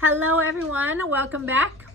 Hello everyone, welcome back.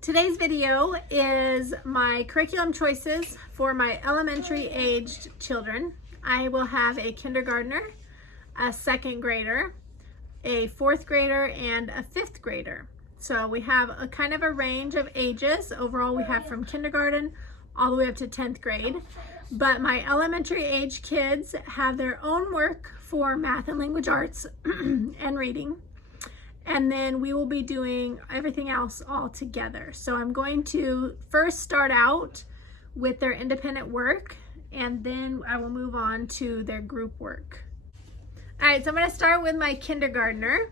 Today's video is my curriculum choices for my elementary aged children. I will have a kindergartner, a second grader, a fourth grader, and a fifth grader. So we have a kind of a range of ages. Overall, we have from kindergarten all the way up to 10th grade. But my elementary age kids have their own work for math and language arts and reading. And then we will be doing everything else all together. So I'm going to first start out with their independent work, and then I will move on to their group work. All right, so I'm gonna start with my kindergartner.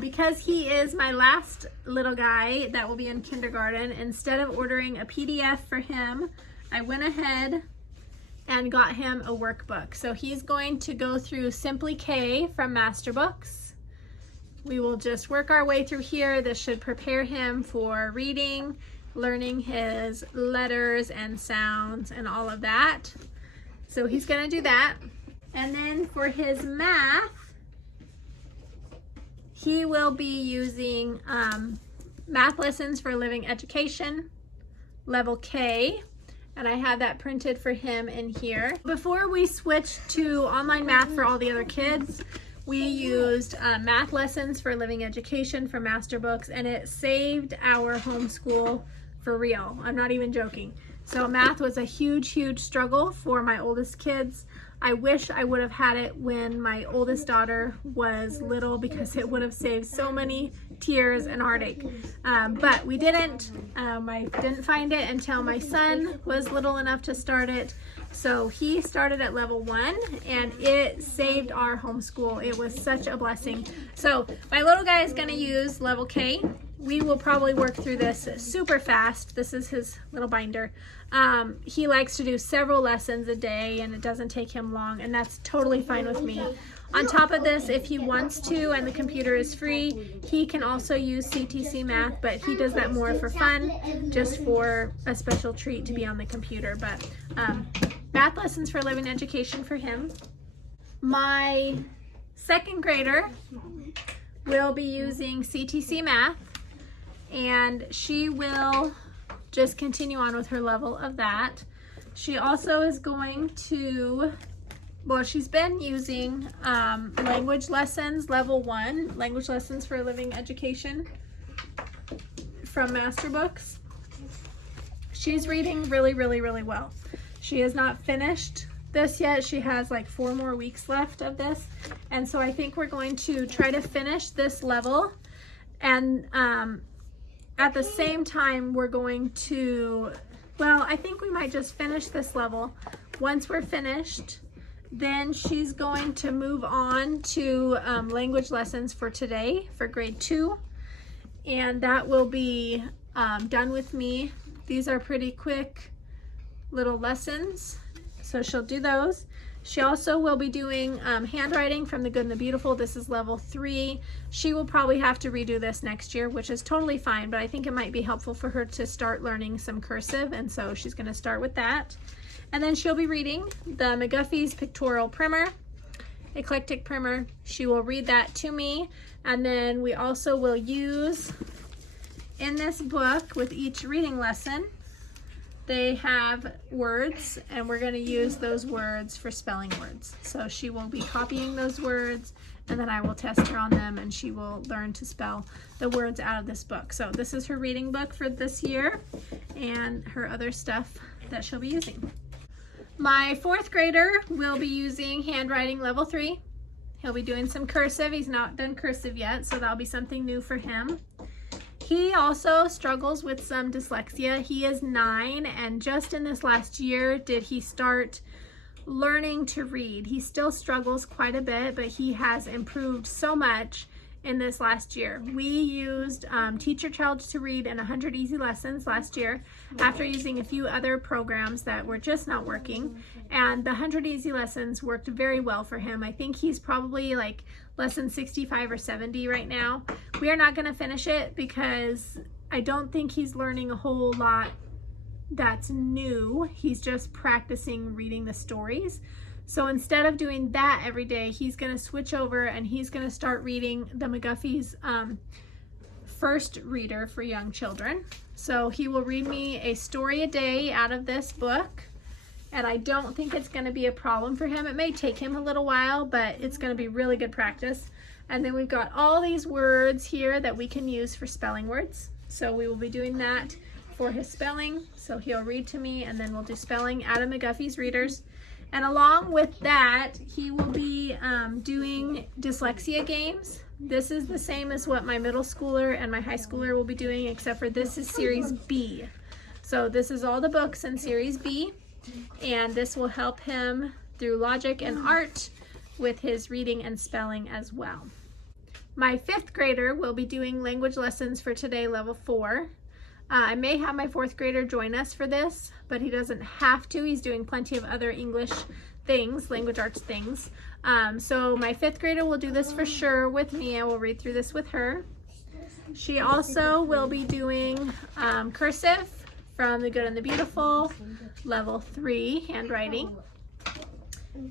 Because he is my last little guy that will be in kindergarten, instead of ordering a PDF for him, I went ahead and got him a workbook. So he's going to go through Simply K from Master Books. We will just work our way through here. This should prepare him for reading, learning his letters and sounds and all of that. So he's gonna do that. And then for his math, he will be using Math Lessons for Living Education, Level K, and I have that printed for him in here. Before we switched to online math for all the other kids, we used Math Lessons for Living Education for Master Books, and it saved our homeschool for real. I'm not even joking. So math was a huge struggle for my oldest kids. I wish I would have had it when my oldest daughter was little, because it would have saved so many tears and heartache. But we didn't. I didn't find it until my son was little enough to start it. So he started at level 1, and it saved our homeschool. It was such a blessing. So my little guy is going to use level K. We will probably work through this super fast. This is his little binder. He likes to do several lessons a day, and it doesn't take him long, and that's totally fine with me. On top of this, if he wants to and the computer is free, he can also use CTC Math, but he does that more for fun, just for a special treat to be on the computer. But Math Lessons for Living Education for him. My second grader will be using CTC Math, and she will just continue on with her level of that. She also is going to, well, she's been using language lessons, level 1, language lessons for living education from Master Books. She's reading really well. She has not finished this yet. She has like 4 more weeks left of this. And so I think we're going to try to finish this level, and at the same time, we're going to, well, I think we might just finish this level. Once we're finished, then she's going to move on to language lessons for today for grade 2. And that will be done with me. These are pretty quick little lessons, so she'll do those. She also will be doing handwriting from The Good and the Beautiful. This is level 3. She will probably have to redo this next year, which is totally fine, but I think it might be helpful for her to start learning some cursive, and so she's going to start with that. And then she'll be reading the McGuffey's Pictorial Primer, Eclectic Primer. She will read that to me, and then we also will use, in this book with each reading lesson, they have words, and we're going to use those words for spelling words. So she will be copying those words, and then I will test her on them, and she will learn to spell the words out of this book. So this is her reading book for this year, and her other stuff that she'll be using. My fourth grader will be using handwriting level 3. He'll be doing some cursive. He's not done cursive yet, so that'll be something new for him. He also struggles with some dyslexia. He is 9, and just in this last year did he start learning to read. He still struggles quite a bit, but he has improved so much in this last year. We used Teach Your Child to Read in 100 Easy Lessons last year, after using a few other programs that were just not working, and the 100 Easy Lessons worked very well for him. I think he's probably like lesson 65 or 70 right now. We are not going to finish it because I don't think he's learning a whole lot that's new. He's just practicing reading the stories. So instead of doing that every day, he's going to switch over and he's going to start reading the McGuffey's first reader for young children. So he will read me a story a day out of this book. And I don't think it's going to be a problem for him. It may take him a little while, but it's going to be really good practice. And then we've got all these words here that we can use for spelling words. So we will be doing that for his spelling. So he'll read to me, and then we'll do spelling out of McGuffey's Readers. And along with that, he will be doing dyslexia games. This is the same as what my middle schooler and my high schooler will be doing, except for this is Series B. So this is all the books in Series B. And this will help him through logic and art with his reading and spelling as well. My 5th grader will be doing language lessons for today, level 4. I may have my 4th grader join us for this, but he doesn't have to. He's doing plenty of other English things, language arts things. So my 5th grader will do this for sure with me. I will read through this with her. She also will be doing cursive from The Good and the Beautiful, level 3 handwriting.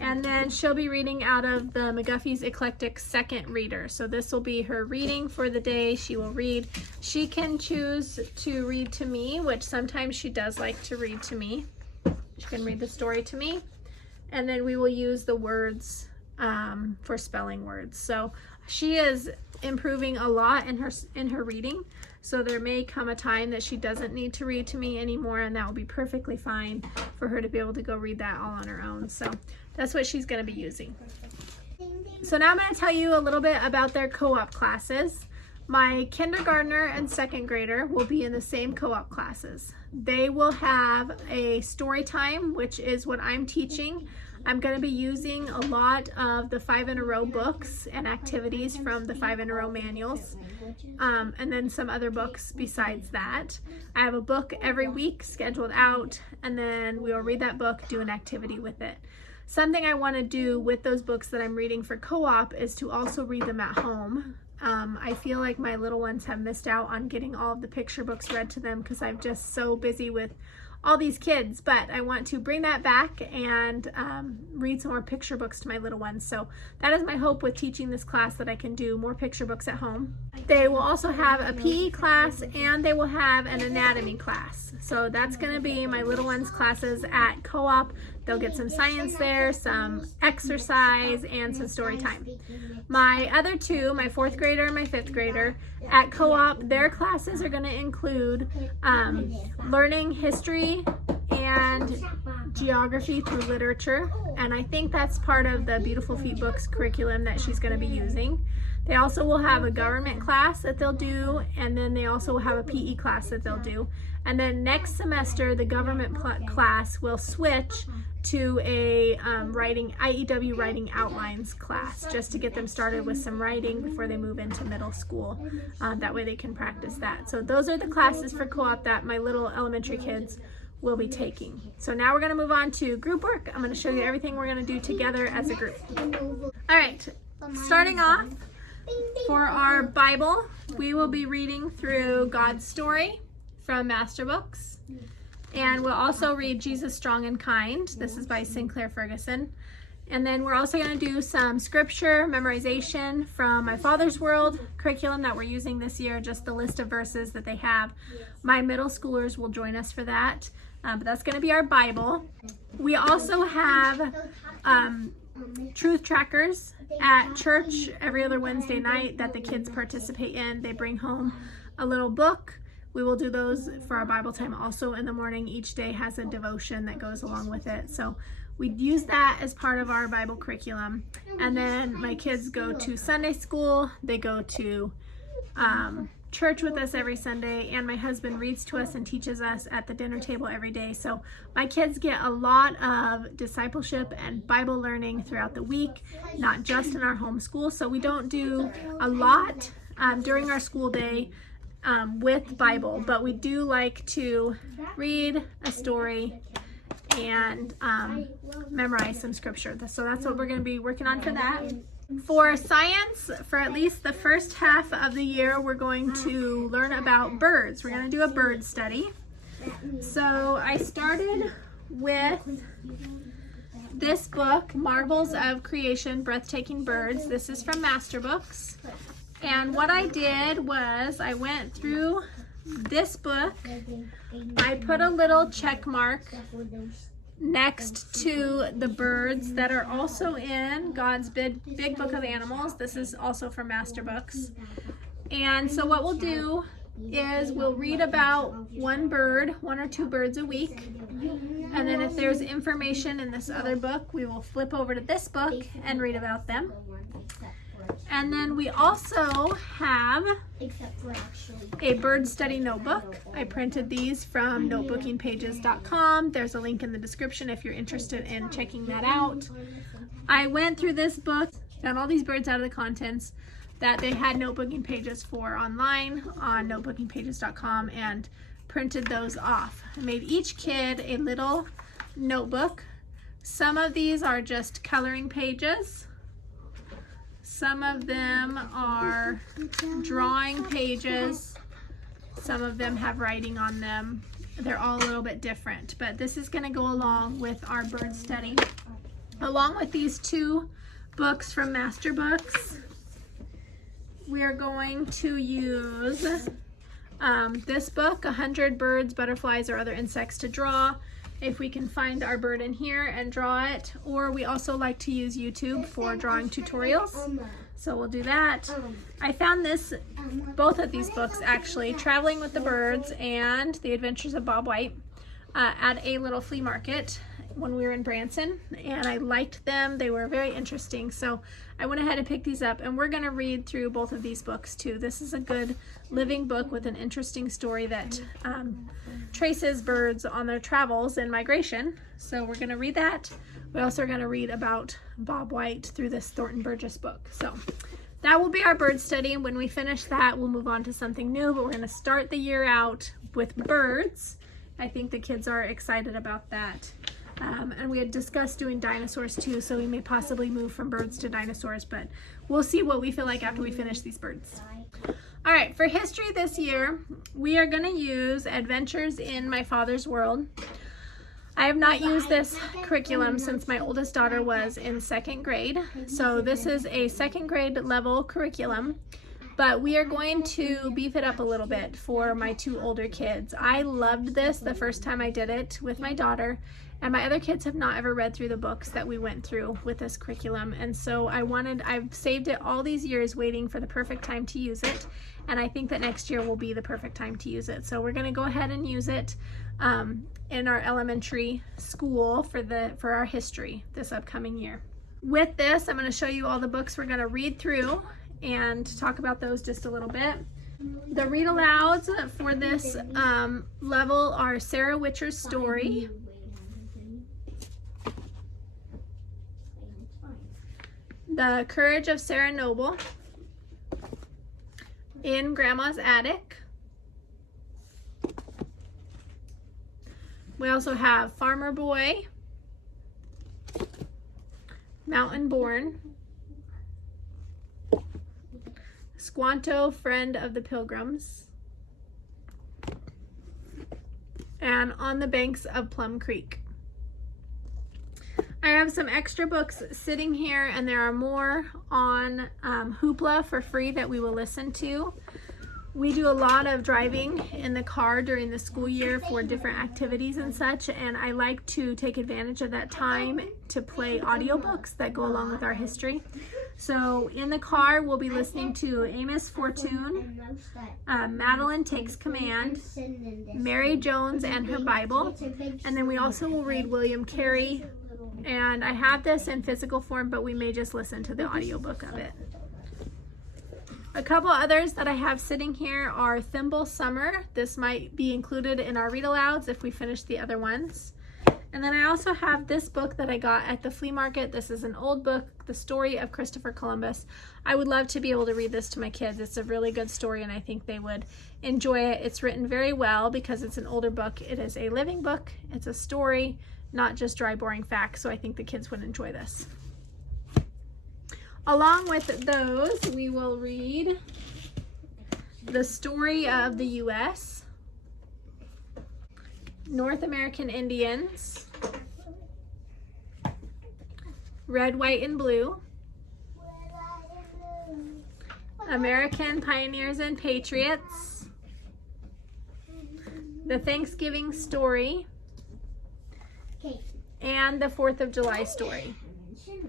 And then she'll be reading out of the McGuffey's Eclectic Second Reader. So this will be her reading for the day. She will read. She can choose to read to me, which sometimes she does like to read to me. She can read the story to me. And then we will use the words for spelling words. So she is improving a lot in her reading. So there may come a time that she doesn't need to read to me anymore, and that will be perfectly fine for her to be able to go read that all on her own. So that's what she's going to be using. So now I'm going to tell you a little bit about their co-op classes. My kindergartner and 2nd grader will be in the same co-op classes. They will have a story time, which is what I'm teaching. I'm going to be using a lot of the 5 in a Row books and activities from the 5 in a Row manuals, and then some other books besides that. I have a book every week scheduled out, and then we will read that book, do an activity with it. Something I want to do with those books that I'm reading for co-op is to also read them at home. I feel like my little ones have missed out on getting all of the picture books read to them because I'm just so busy with all these kids, but I want to bring that back and read some more picture books to my little ones. So that is my hope with teaching this class, that I can do more picture books at home. They will also have a PE class, and they will have an anatomy class. So that's going to be my little ones' classes at co-op. They'll get some science there, some exercise, and some story time. My other two, my 4th grader and my 5th grader, at co-op, their classes are going to include learning history and geography through literature. And I think that's part of the Beautiful Feet Books curriculum that she's going to be using. They also will have a government class that they'll do, and then they also will have a PE class that they'll do. And then next semester, the government class will switch to a IEW writing outlines class, just to get them started with some writing before they move into middle school. That way they can practice that. So those are the classes for co-op that my little elementary kids will be taking. So now we're going to move on to group work. I'm going to show you everything we're going to do together as a group. All right, starting off, for our Bible, we will be reading through God's Story from Master Books. And we'll also read Jesus Strong and Kind. This is by Sinclair Ferguson. And then we're also going to do some scripture memorization from My Father's World curriculum that we're using this year, just the list of verses that they have. My middle schoolers will join us for that, but that's going to be our Bible. We also have truth trackers at church every other Wednesday night that the kids participate in. They bring home a little book. We will do those for our Bible time also in the morning. Each day has a devotion that goes along with it. So we use that as part of our Bible curriculum. And then my kids go to Sunday school. They go to church with us every Sunday, and my husband reads to us and teaches us at the dinner table every day. So my kids get a lot of discipleship and Bible learning throughout the week, not just in our homeschool. So we don't do a lot during our school day with Bible, but we do like to read a story and memorize some scripture. So that's what we're going to be working on for that. For science, for at least the first half of the year, we're going to learn about birds. We're going to do a bird study. So I started with this book, Marvels of Creation, Breathtaking Birds. This is from Master Books. And what I did was I went through this book. I put a little check mark next to the birds that are also in God's big book of animals. This is also from Master Books. And so what we'll do is we'll read about one or two birds a week. And then if there's information in this other book, we will flip over to this book and read about them. And then we also have a bird study notebook. I printed these from notebookingpages.com. There's a link in the description if you're interested in checking that out. I went through this book, found all these birds out of the contents that they had notebooking pages for online on notebookingpages.com and printed those off. I made each kid a little notebook. Some of these are just coloring pages. Some of them are drawing pages. Some of them have writing on them. They're all a little bit different, but this is going to go along with our bird study. Along with these two books from Master Books, we are going to use this book, 100 Birds, Butterflies, or Other Insects to Draw, if we can find our bird in here and draw it. Or we also like to use YouTube for drawing tutorials, so we'll do that. I found both of these books actually, Traveling with the Birds and The Adventures of Bob White, at a little flea market when we were in Branson, and I liked them. They were very interesting, so I went ahead and picked these up, and we're going to read through both of these books too. This is a good living book with an interesting story that traces birds on their travels and migration, so we're going to read that. We also are going to read about Bob White through this Thornton Burgess book. So that will be our bird study. When we finish that, we'll move on to something new, but we're going to start the year out with birds. I think the kids are excited about that. And we had discussed doing dinosaurs too, so we may possibly move from birds to dinosaurs, but we'll see what we feel like after we finish these birds. All right, for history this year, we are going to use Adventures in My Father's World. I have not used this curriculum since my oldest daughter was in 2nd grade, so this is a 2nd grade level curriculum. But we are going to beef it up a little bit for my two older kids. I loved this the first time I did it with my daughter, and my other kids have not ever read through the books that we went through with this curriculum. And so I've saved it all these years waiting for the perfect time to use it. And I think that next year will be the perfect time to use it. So we're gonna go ahead and use it in our elementary school for our history this upcoming year. With this, I'm gonna show you all the books we're gonna read through and talk about those just a little bit. The read alouds for this level are Sarah Witcher's Story, The Courage of Sarah Noble, In Grandma's Attic. We also have Farmer Boy, Mountain Born, Squanto, Friend of the Pilgrims, and On the Banks of Plum Creek. I have some extra books sitting here, and there are more on Hoopla for free that we will listen to. We do a lot of driving in the car during the school year for different activities and such, and I like to take advantage of that time to play audiobooks that go along with our history. So in the car, we'll be listening to Amos Fortune, Madeline Takes Command, Mary Jones and Her Bible, and then we also will read William Carey. And I have this in physical form, but we may just listen to the audiobook of it. A couple others that I have sitting here are Thimble Summer. This might be included in our read alouds if we finish the other ones. And then I also have this book that I got at the flea market. This is an old book, The Story of Christopher Columbus. I would love to be able to read this to my kids. It's a really good story, and I think they would enjoy it. It's written very well because it's an older book. It is a living book. It's a story, not just dry, boring facts, so I think the kids would enjoy this. Along with those, we will read The Story of the U.S., North American Indians, Red, White, and Blue, American Pioneers and Patriots, the Thanksgiving Story, and the 4th of July Story.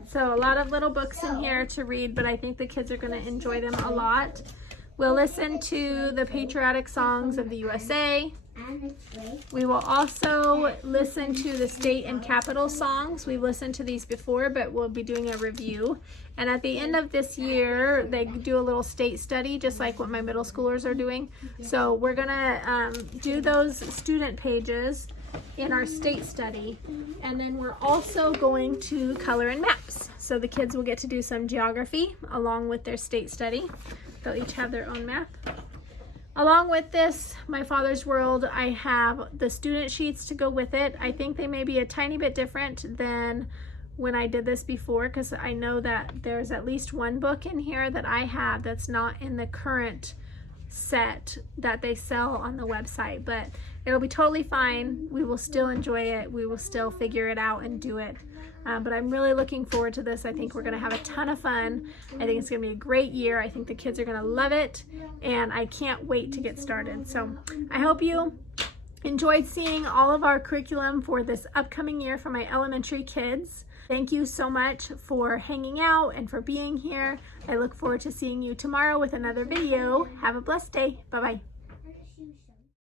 So a lot of little books in here to read, but I think the kids are going to enjoy them a lot. We'll listen to the patriotic songs of the USA. We will also listen to the state and capital songs. We've listened to these before, but we'll be doing a review. And at the end of this year, they do a little state study, just like what my middle schoolers are doing. So we're gonna do those student pages in our state study. And then we're also going to color in maps. So the kids will get to do some geography along with their state study. They'll each have their own map. Along with this, My Father's World, I have the student sheets to go with it. I think they may be a tiny bit different than when I did this before, because I know that there's at least one book in here that I have that's not in the current set that they sell on the website, but it'll be totally fine. We will still enjoy it. We will still figure it out and do it. But I'm really looking forward to this. I think we're gonna have a ton of fun. I think it's gonna be a great year. I think the kids are gonna love it, and I can't wait to get started. So I hope you enjoyed seeing all of our curriculum for this upcoming year for my elementary kids. Thank you so much for hanging out and for being here. I look forward to seeing you tomorrow with another video. Have a blessed day. Bye-bye.